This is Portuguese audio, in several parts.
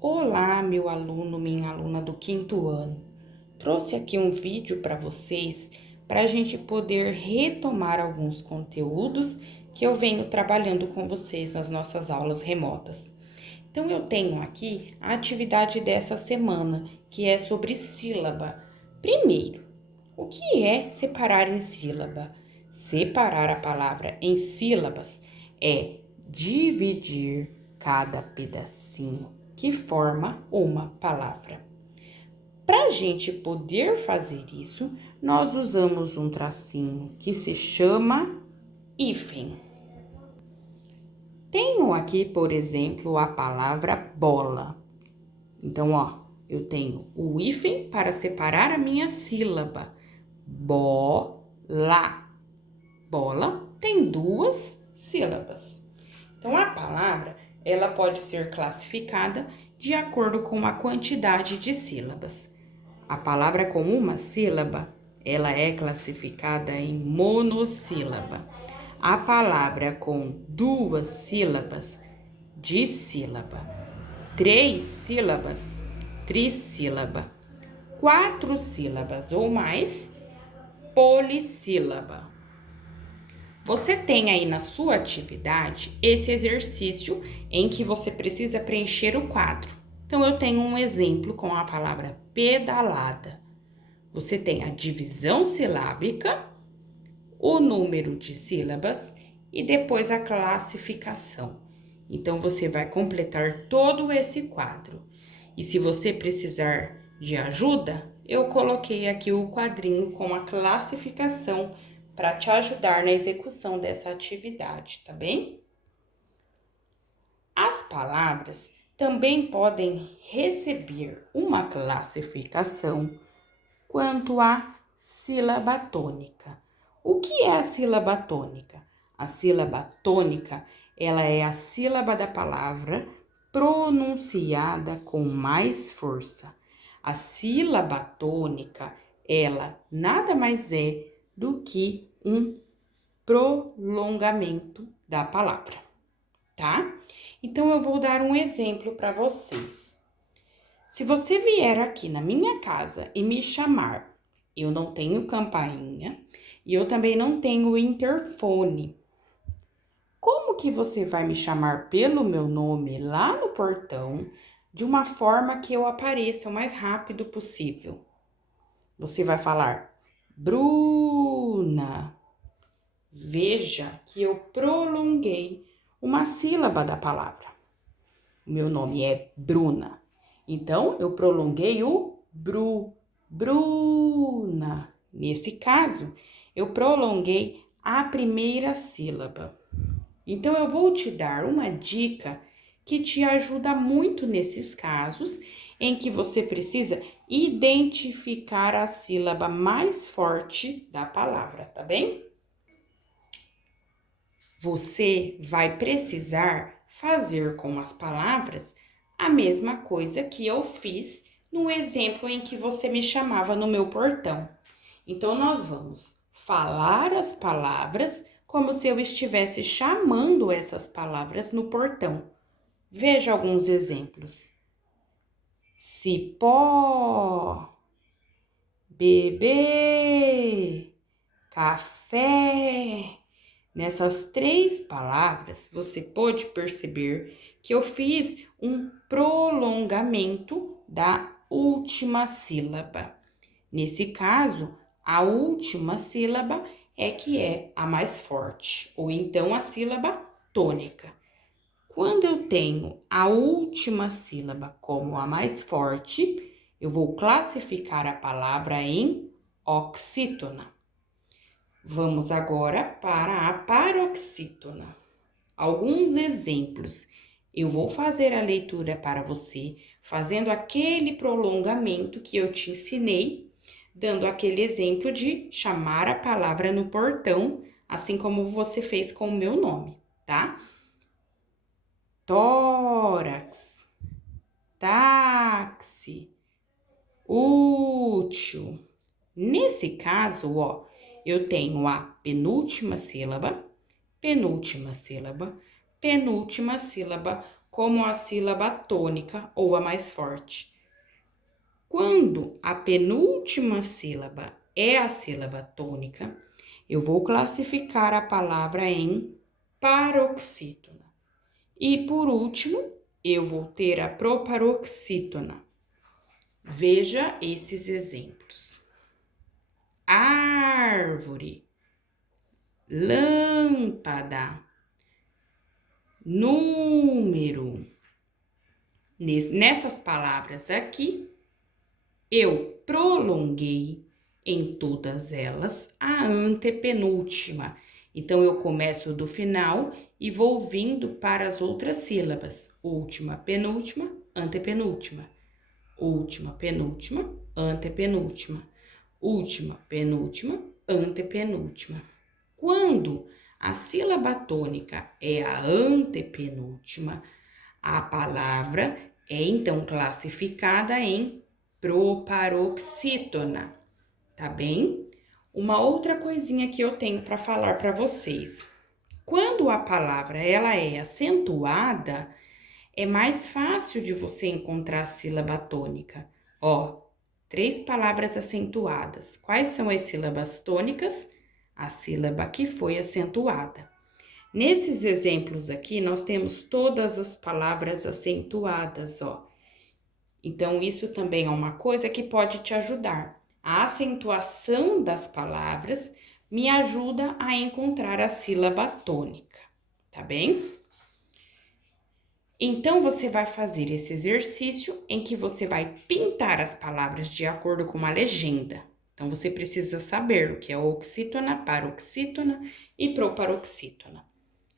Olá, meu aluno, minha aluna do quinto ano. Trouxe aqui um vídeo para vocês para a gente poder retomar alguns conteúdos que eu venho trabalhando com vocês nas nossas aulas remotas. Então, eu tenho aqui a atividade dessa semana, que é sobre sílaba. Primeiro, o que é separar em sílaba? Separar a palavra em sílabas é dividir cada pedacinho que forma uma palavra. Para a gente poder fazer isso, nós usamos um tracinho que se chama hífen. Tenho aqui, por exemplo, a palavra bola. Então, eu tenho o hífen para separar a minha sílaba. Bola. Bola tem duas sílabas. Então, a palavra, ela pode ser classificada de acordo com a quantidade de sílabas. A palavra com uma sílaba, ela é classificada em monossílaba. A palavra com duas sílabas, dissílaba. 3 sílabas, trissílaba. 4 sílabas ou mais, polissílaba. Você tem aí na sua atividade esse exercício em que você precisa preencher o quadro. Então, eu tenho um exemplo com a palavra pedalada. Você tem a divisão silábica, o número de sílabas e depois a classificação. Então, você vai completar todo esse quadro. E se você precisar de ajuda, eu coloquei aqui o quadrinho com a classificação para te ajudar na execução dessa atividade, tá bem? As palavras também podem receber uma classificação quanto à sílaba tônica. O que é a sílaba tônica? A sílaba tônica, ela é a sílaba da palavra pronunciada com mais força. A sílaba tônica, ela nada mais é do que um prolongamento da palavra, tá? Então, eu vou dar um exemplo para vocês. Se você vier aqui na minha casa e me chamar, eu não tenho campainha e eu também não tenho interfone. Como que você vai me chamar pelo meu nome lá no portão de uma forma que eu apareça o mais rápido possível? Você vai falar, Bruna. Veja que eu prolonguei uma sílaba da palavra. O meu nome é Bruna. Então, eu prolonguei o Bruna. Nesse caso, eu prolonguei a primeira sílaba. Então, eu vou te dar uma dica que te ajuda muito nesses casos em que você precisa identificar a sílaba mais forte da palavra, tá bem? Você vai precisar fazer com as palavras a mesma coisa que eu fiz no exemplo em que você me chamava no meu portão. Então, nós vamos falar as palavras como se eu estivesse chamando essas palavras no portão. Veja alguns exemplos. Cipó, bebê, café. Nessas 3 palavras, você pode perceber que eu fiz um prolongamento da última sílaba. Nesse caso, a última sílaba é que é a mais forte, ou então a sílaba tônica. Quando eu tenho a última sílaba como a mais forte, eu vou classificar a palavra em oxítona. Vamos agora para a paroxítona. Alguns exemplos. Eu vou fazer a leitura para você, fazendo aquele prolongamento que eu te ensinei, dando aquele exemplo de chamar a palavra no portão, assim como você fez com o meu nome, tá? Tórax, táxi, útil. Nesse caso, eu tenho a penúltima sílaba, penúltima sílaba, penúltima sílaba como a sílaba tônica ou a mais forte. Quando a penúltima sílaba é a sílaba tônica, eu vou classificar a palavra em paroxítona. E por último, eu vou ter a proparoxítona. Veja esses exemplos: árvore, lâmpada, número. Nessas palavras aqui, eu prolonguei em todas elas a antepenúltima. Então, eu começo do final e vou vindo para as outras sílabas. Última, penúltima, antepenúltima. Última, penúltima, antepenúltima. Última, penúltima, antepenúltima. Quando a sílaba tônica é a antepenúltima, a palavra é então classificada em proparoxítona, tá bem? Uma outra coisinha que eu tenho para falar para vocês. Quando a palavra ela é acentuada, é mais fácil de você encontrar a sílaba tônica. Ó, 3 palavras acentuadas. Quais são as sílabas tônicas? A sílaba que foi acentuada. Nesses exemplos aqui, nós temos todas as palavras acentuadas, ó. Então, isso também é uma coisa que pode te ajudar. A acentuação das palavras me ajuda a encontrar a sílaba tônica, tá bem? Então, você vai fazer esse exercício em que você vai pintar as palavras de acordo com uma legenda. Então, você precisa saber o que é oxítona, paroxítona e proparoxítona.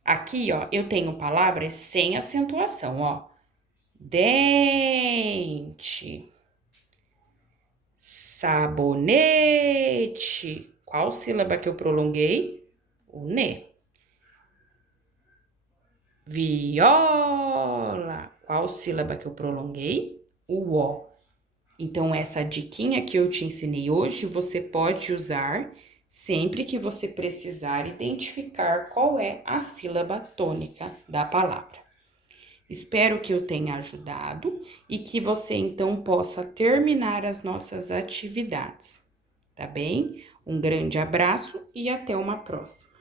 Aqui, ó, eu tenho palavras sem acentuação, ó. Dente, sabonete. Qual sílaba que eu prolonguei? O né. Viola. Qual sílaba que eu prolonguei? O ó. Então, essa diquinha que eu te ensinei hoje, você pode usar sempre que você precisar identificar qual é a sílaba tônica da palavra. Espero que eu tenha ajudado e que você então possa terminar as nossas atividades, tá bem? Um grande abraço e até uma próxima.